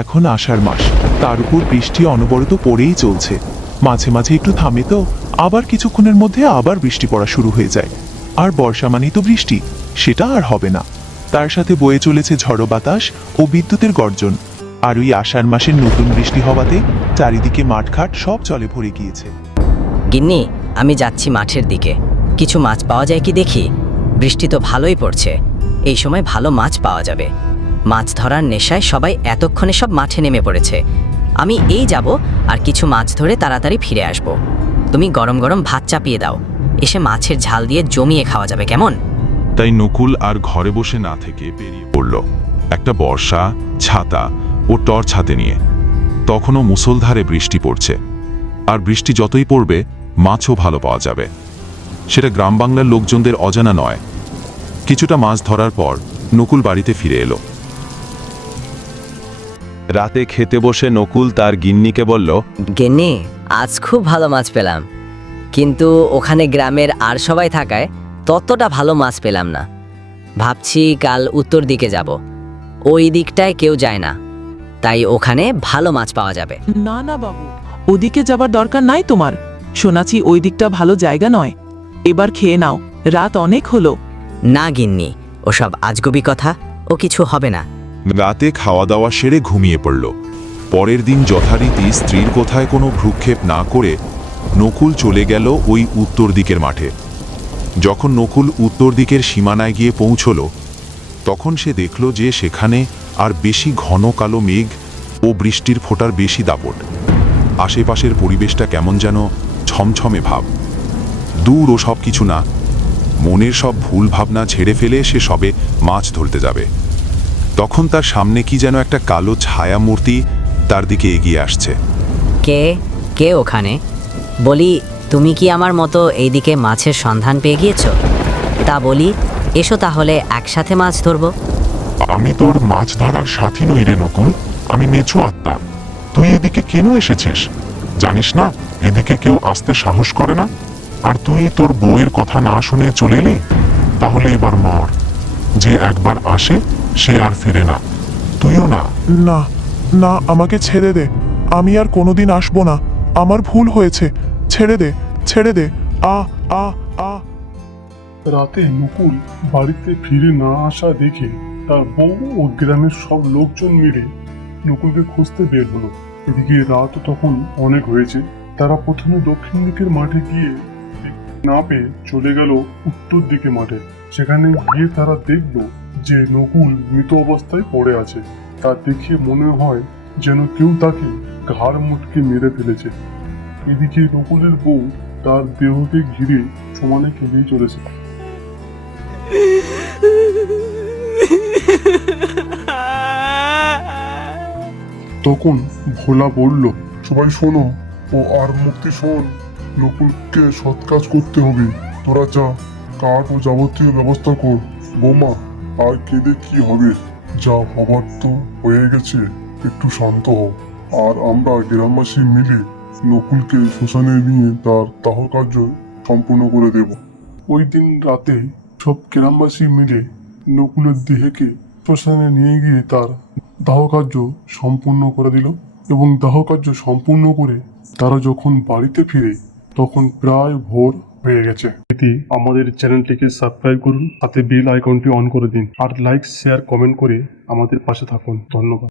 এখন আষাঢ় মাস, তার উপর বৃষ্টি অনবরত পড়েই চলছে। মাঝে মাঝে একটু থামে তো আবার কিছুক্ষণের মধ্যে আবার বৃষ্টি পড়া শুরু হয়ে যায়। আর বর্ষা মানেই তো বৃষ্টি, সেটা আর হবে না। তার সাথে বয়ে চলেছে ঝড়ো বাতাস ও বিদ্যুতের গর্জন। আর ওই আষাঢ় মাসের নতুন বৃষ্টি হওয়াতে চারিদিকে মাঠঘাট সব জলে ভরে গিয়েছে। গিন্নি, আমি যাচ্ছি মাঠের দিকে। কিছু মাছ পাওয়া যায় কি দেখি। বৃষ্টি তো ভালোই পড়ছে, এই সময় ভালো মাছ পাওয়া যাবে। মাছ ধরার নেশায় সবাই এতক্ষণে সব মাঠে নেমে পড়েছে। আমি এই যাব আর কিছু মাছ ধরে তাড়াতাড়ি ফিরে আসব। তুমি গরম গরম ভাত চাপিয়ে দাও, এসে মাছের ঝাল দিয়ে জমিয়ে খাওয়া যাবে, কেমন? তাই নকুল আর ঘরে বসে না থেকে বেরিয়ে পড়ল একটা বর্ষা, ছাতা ও টর্চ হাতে নিয়ে। তখনও মুষলধারে বৃষ্টি পড়ছে, আর বৃষ্টি যতই পড়বে মাছও ভালো পাওয়া যাবে। সেটা গ্রাম বাংলার লোকজনদের অজানা নয়। কিছুটা মাছ ধরার পর নকুল বাড়িতে ফিরে এলো। রাতে খেতে বসে নকুল তার গিন্নিকে বলল, গিন্নি, আজ খুব ভালো মাছ পেলাম, কিন্তু ওখানে গ্রামের আর সবাই থাকায় ততটা ভালো মাছ পেলাম না। ভাবছি কাল উত্তর দিকে যাব, ওই দিকটায় কেউ যায় না, তাই ওখানে ভালো মাছ পাওয়া যাবে। না না বাবু, ওদিকে যাবার দরকার নাই তোমার। শোনাচ্ছি ওই দিকটা ভালো জায়গা নয়। এবার খেয়ে নাও, রাত অনেক হলো। না গিন্নি, ওসব আজগুবি কথা, ও কিছু হবে না। রাতে খাওয়া দাওয়া সেরে ঘুমিয়ে পড়ল। পরের দিন যথারীতি স্ত্রীর কোথায় কোনো ভ্রুক্ষেপ না করে নকুল চলে গেল ওই উত্তর দিকের মাঠে। যখন নকুল উত্তর দিকের সীমানায় গিয়ে পৌঁছল, তখন সে দেখল যে সেখানে আর বেশি ঘন কালো মেঘ ও বৃষ্টির ফোঁটার বেশি দাপট। আশেপাশের পরিবেশটা কেমন যেন ছমছমে ভাব। দূর ও সব কিছু না, মনের সব ভুল ভাবনা ঝেড়ে ফেলে সে সবে মাছ ধরতে যাবে। তখন তার সামনে কি যেন একটা কালো ছায়া মূর্তি তার দিকে এগিয়ে আসছে। কে কে ওখানে? বলি, তুমি কি আমার মতো এইদিকে মাছের সন্ধান পেয়ে গিয়েছো? তা বলি, এসো তাহলে একসাথে মাছ ধরবো। আমি তোর মাছ ধরার সাথী নই রে নকুল, আমি মেছো আত্মা। তুই এদিকে কেন এসেছিস? জানিস না এদিকে কেউ আসতে সাহস করে না? আর তুই তোর বউয়ের কথা না শুনে চলে এলি? তাহলে এবার মর। যে একবার আসে সে আর ফিরে না, তুইও না। না না, আমাকে ছেড়ে দে, আমি আর কোনোদিন আসবো না। আমার ভুল হয়েছে, ছেড়ে দে, ছেড়ে দে। আ আ আ রাতে নকুল বাড়িতে ফিরে না আসা দেখে তার বউ ও গ্রামের সব লোকজন মিলে নকুলকে খুঁজতে বের হলো। এদিকে রাত তখন অনেক হয়েছে। তারা প্রথমে দক্ষিণ দিকের মাঠে গিয়ে না পেয়ে চলে গেল উত্তর দিকে মাঠে। সেখানে গিয়ে তারা দেখলো যে নকুল মৃত অবস্থায় পড়ে আছে। তা দেখে মনে হয় যেন কেউ তাকে ঘাড় মুটকে মেরে ফেলেছে। এদিকে নকুলের বউ তার দেহকে ঘিরে সমানে কেঁদেই চলেছে। তখন ভোলা বলল, সবাই শোনো ও আর মুক্তি শোন, নকুলকে সৎ কাজ করতে হবে। তোরা যা, কাঠ ও যাবতীয় ব্যবস্থা কর। বৌমা, আর কেঁদে কি হবে? যা হবার তো হয়ে গেছে, একটু শান্ত হও। আর আমরা গ্রামবাসী মিলে নকুলকে শ্মশানে নিয়ে তার দাহ কার্য সম্পূর্ণ করে দেব। ওই দিন রাতে সব গ্রামবাসী মিলে নকুলের দেহকে শ্মশানে নিয়ে গিয়ে তার দাহ কার্য সম্পূর্ণ করে দিল। এবং দাহ কার্য সম্পূর্ণ করে তারা যখন বাড়িতে ফিরে তখন প্রায় ভোর হয়ে গেছে। এতে আমাদের চ্যানেলটিকে সাবস্ক্রাইব করুন, সাথে বেল আইকনটি অন করে দিন, আর লাইক, শেয়ার, কমেন্ট করে আমাদের পাশে থাকুন। ধন্যবাদ।